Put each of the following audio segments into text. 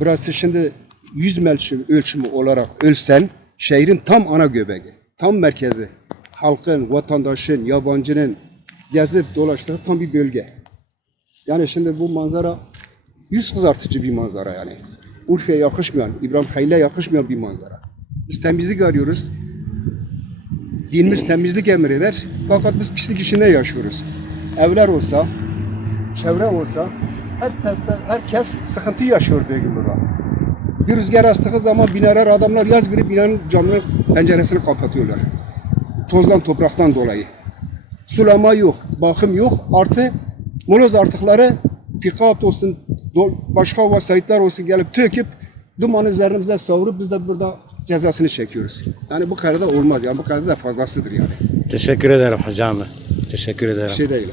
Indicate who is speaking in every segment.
Speaker 1: Burası şimdi 100 ölçüm, ölçümü olarak ölsen şehrin tam ana göbeği, tam merkezi. Halkın, vatandaşın, yabancının gezip dolaştığı tam bir bölge. Yani şimdi bu manzara yüz kızartıcı bir manzara yani. Urfa'ya yakışmayan, İbrahim Halil'e yakışmayan bir manzara. Biz temizlik arıyoruz. Dinimiz temizlik emreder. Fakat biz pislik içinde yaşıyoruz. Evler olsa, çevre olsa her, her- herkes sıkıntı yaşıyor bir gün burada. Bir rüzgar astığı zaman binalar adamlar yaz günü binanın camını penceresini kapatıyorlar. Tozdan topraktan dolayı. Sulama yok, bakım yok. Artı moloz artıkları pick-up olsun, başka vasayetler olsun gelip töküp dumanı üzerimize savurup biz de burada cezasını çekiyoruz. Yani bu kadar da olmaz yani bu kadar da fazlasıdır yani.
Speaker 2: Teşekkür ederim hocam. Teşekkür ederim.
Speaker 1: Bir şey değil.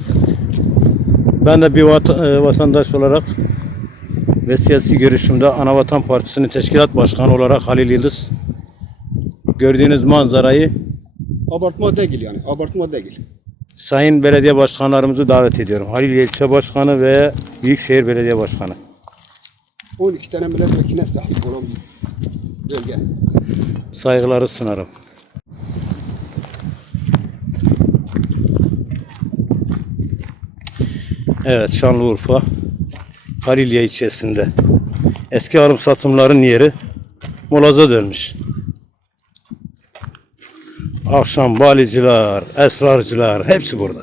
Speaker 2: Ben de bir vat- e, vatandaş olarak ve siyasi görüşümde Anavatan Partisi'nin teşkilat başkanı olarak Halil Yıldız gördüğünüz manzarayı
Speaker 1: Abartma değil yani, abartma değil.
Speaker 2: sayın belediye başkanlarımızı davet ediyorum. Halil İlçe Başkanı ve Büyükşehir Belediye Başkanı.
Speaker 1: 12 tane milletvekiline sahip olan bölge.
Speaker 2: Saygıları sunarım. Evet Şanlıurfa Halilye ilçesinde eski alım satımların yeri molaza dönmüş. Akşam baliciler, esrarcılar hepsi burada.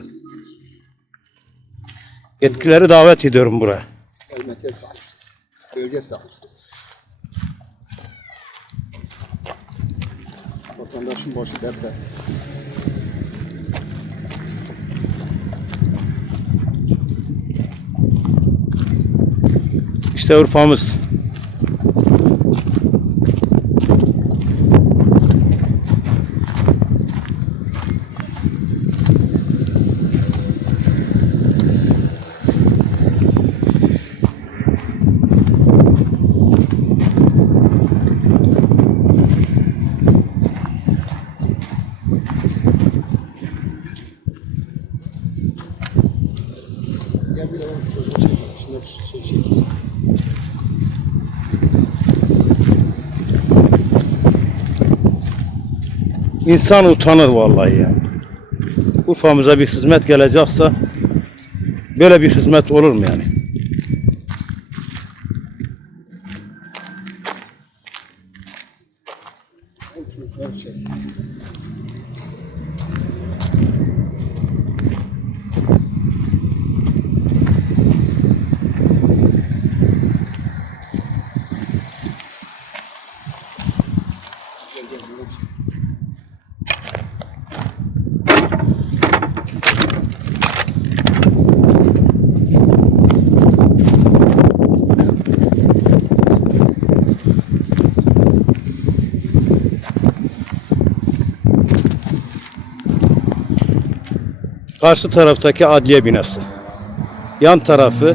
Speaker 2: Yetkileri davet ediyorum buraya.
Speaker 1: Elmete sahipsiz. Bölge sahipsiz. Vatandaşın başı dertte. షౌర్ ఫార్మ్స్
Speaker 2: İnsan utanır vallahi ya. Urfa'mıza bir hizmet gelecekse böyle bir hizmet olur mu yani?
Speaker 1: Çocuklar çek.
Speaker 2: Karşı taraftaki adliye binası. Yan tarafı.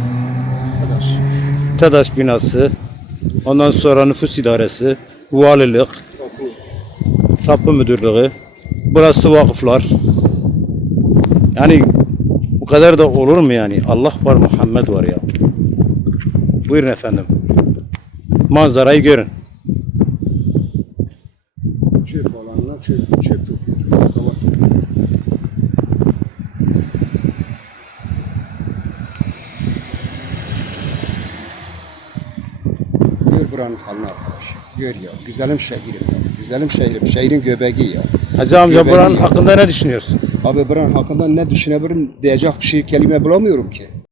Speaker 2: TEDAŞ binası. Ondan sonra nüfus idaresi, valilik, tapu müdürlüğü. Burası vakıflar. Yani bu kadar da olur mu yani? Allah var Muhammed var ya. Buyurun efendim. Manzarayı görün.
Speaker 1: Çöp alanına çöp, çöp topluyor. Hava topluyor. Gör buranın halini arkadaş. Gör ya. Güzelim şehrim ya. Güzelim şehrim. Şehrin göbeği ya.
Speaker 2: Hacı amca
Speaker 1: Göbeği
Speaker 2: buranın
Speaker 1: ya.
Speaker 2: hakkında ne düşünüyorsun?
Speaker 1: Abi buranın hakkında ne düşünebilirim diyecek bir şey kelime bulamıyorum ki.